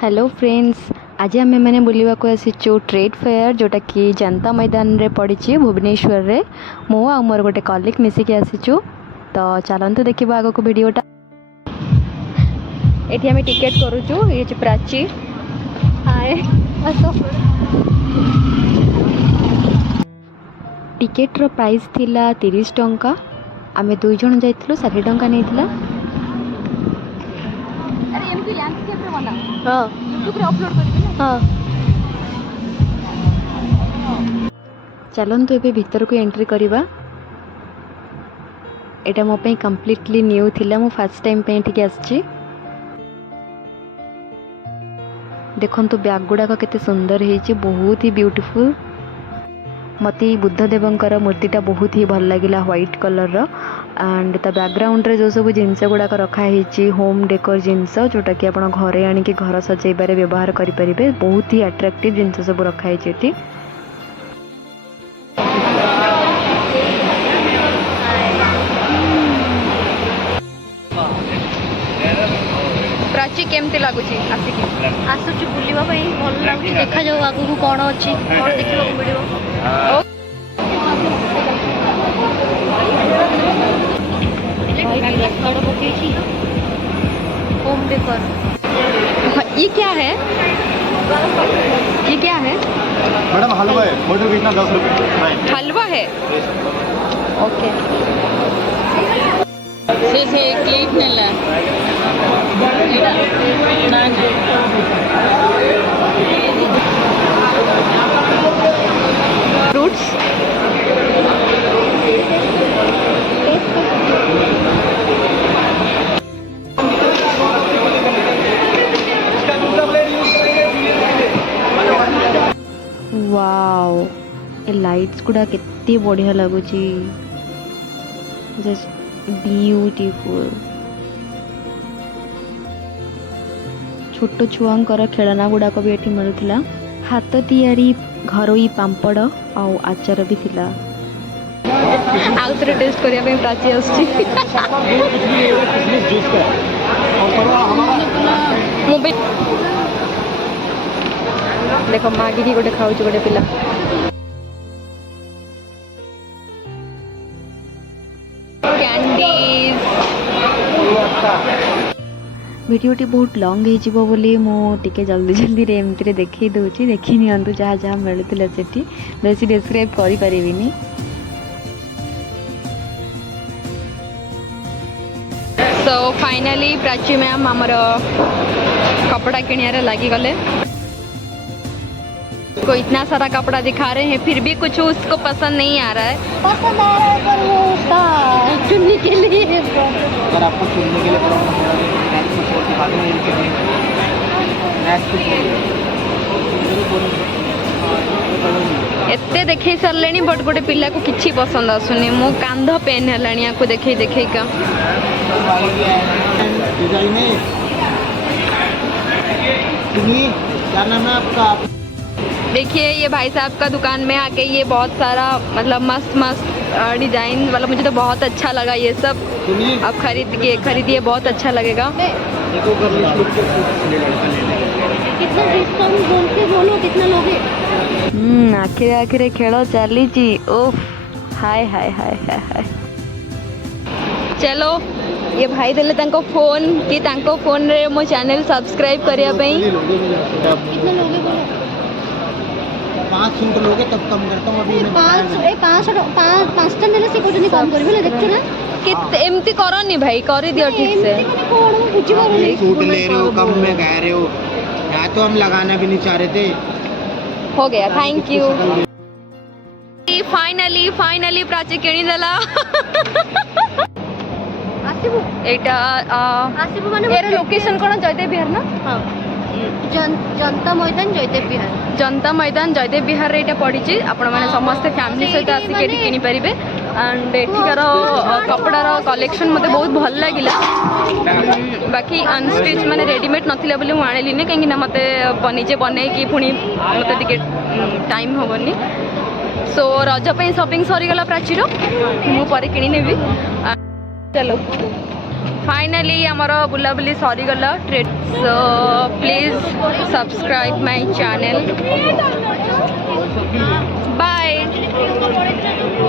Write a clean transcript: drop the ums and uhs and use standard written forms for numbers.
Hello friends, आज आम मैंने बुलवा को आसीचु ट्रेड फेयर जोटा कि जनता मैदान रे पड़ी भुवनेश्वर रे। मो आ मोर गोटे कलिग मिसिकी आसीचु। तो चलतु देखा आग को वीडियोटा। ये आम टिकेट करूचु। ये प्राची हाय टिकेट रो प्राइस थिला 30 टंका। आमे 2 जण जाइथिलु 60 टंका नेइथिला। अरे एमपी लैंडस्केप रे बना हां यूट्यूब रे अपलोड करबे ना। हां चलंतु एबे भीतर को एंट्री करिबा। एटा मो पे कंप्लीटली न्यू थिला। मो फर्स्ट टाइम पे ठीक आछि। देखंतु बैग गुडा केते सुंदर हेछि, बहुत ही ब्यूटीफुल। मते बुद्ध देवंकर मूर्तिटा बहुत ही भल लागिला, व्हाइट कलर रो। एंड ता बैकग्राउंड रे जो सब जिनस गुडा रखा हेछि होम डेकोर जिनस जोटा कि आपण घरे आनी कि घर सजेबारे व्यवहार करि परिबे। बहुत ही अट्रैक्टिव जिनस सब रखा हेछि एठी। प्राची केमती लागुची आसिकी आसुची बुलिबा पई भल लागुची। देखा जाऊ आगु को कोन अछि, कोन देखिबा को मिलिबो। Home decor. ये क्या है? ये क्या है मैडम? हलवा है, फोटो खींचना 10 रुपये। हलवा है, ओके। से क्लिप नेला ना फ्रूट्स वाओ, ये लाइट्स गुडा केते बढ़िया लगुची। Just beautiful. छोट छुआंकर खेलना गुड़ाक भी ये मिलूला। हाथ तैयारी घरोई पांपड़ आउ आचार भी थिला। आउ थोड़े टेस्ट करिया पे प्राची आछि। मुबे देखो मागी की गोटे खाऊची गोटे पिला। कैंडीज। वीडियोटी बहुत लॉन्ग हो बोली मुझे जल्दी जल्दी रे एमती रे देखी दूची। देखी नियंतु जहाँ जहाँ मिलूला सेठी, बेसी डिस्क्राइब करि परिबिनी। सो फाइनली प्राची मैम आमर कपड़ा किणियारे लगी गले। को इतना सारा कपड़ा दिखा रहे हैं फिर भी कुछ उसको पसंद नहीं आ रहा है। पसंद आ रहा है पर वो उसका चुन्नी के लिए। अगर आपको चुनने के लिए एते देखे सारे बट गोटे पिला को किसी पसंद आसुनी। मो कांध पेन है को देखे देखे का। क्या नाम है आपका? देखिए ये भाई साहब का दुकान में आके ये बहुत सारा मतलब मस्त मस्त डिजाइन वाला, मुझे तो बहुत अच्छा लगा ये सब। आप खरीदिए बहुत अच्छा लगेगा। कितना डिस्काउंट बोल के बोलो, कितना लोगे? आखिर आखिर खेल चली। ओह हाय हाय हाय हाय हाय। चलो ये भाई देले तांको फोन कि तांको फोन रे मो चैनल सब्सक्राइब करिया पई। कितना लोगे बोलो? 5 सूट लोगे तब कम करता हूँ। अभी 5टा नेले से कोटनी कम करबे ना। देखছো ना कित एमती करनी भाई, कर दियो ठीक से। कोन बुझी पारुनी। सूट ले रहे हो, कम में कह रहे हो। यहाँ तो हम लगाना भी नहीं चाह रहे थे। हो गया, थैंक यू। फाइनली प्राची किणी देला। आसीबु एटा आसीबु माने एरा लोकेशन कोन? जयदेव विहार ना? हां, जनता मैदान जयदेव विहार। जनता मैदान जयदेव विहार रे पड़ी। आपण मैंने समस्ते फैमिली सहित आसिक किनी पारे। एंड एठिकार कपड़ार कलेक्शन मते बहुत भल लगिला। बाकी अनस्टिच माने रेडीमेड नथिला बोली मु आनिलिनी, कहीं मते निजे बने कि पुणी मते टिके टाइम होबनी। सो रज पे शॉपिंग सरी गला प्राचीर, मु पर किनी नेबी। चलो फाइनाली आमर बुलाबुली सरीगला ट्रेड so please subscribe my channel.